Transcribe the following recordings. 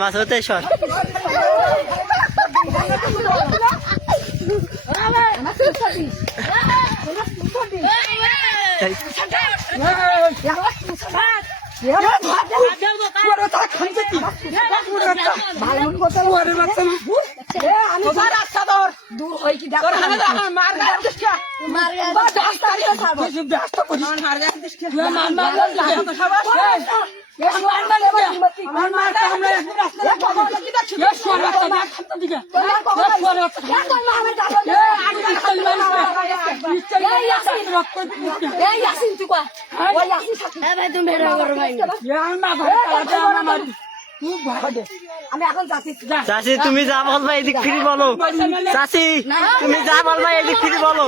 মাছ হতে সর চাষি তুমি যা বলবা এদিক ফিরে বলো চাষি তুমি যা বলবা এদিক ফিরে বলো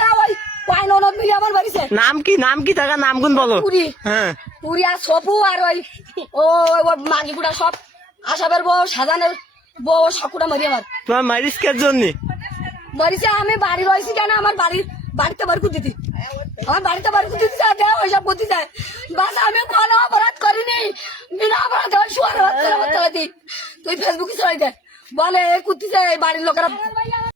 তুমি নাম কি নাম কি টাকা নাম গুন বলো হ্যাঁ পুরি আর সপু আর ওই ও মাগিগুড়া সব আসাবের বউ সাজানের বউ সকুটা মারি আমার তোমার মারিস কে জন্য মরিছে আমি বাড়ি রয়েছি কেন আমার বাড়িতে বাড়ি দিতি আমার বাড়িতে বাড়ি দিতে দেয় ওইসব করতে যায় বাস আমি কোনো অপরাধ করিনি বিনা অপরাধ শুয়ার বাচ্চা তুই ফেসবুকে চলাই দেয় বলে করতে যায় বাড়ির লোকেরা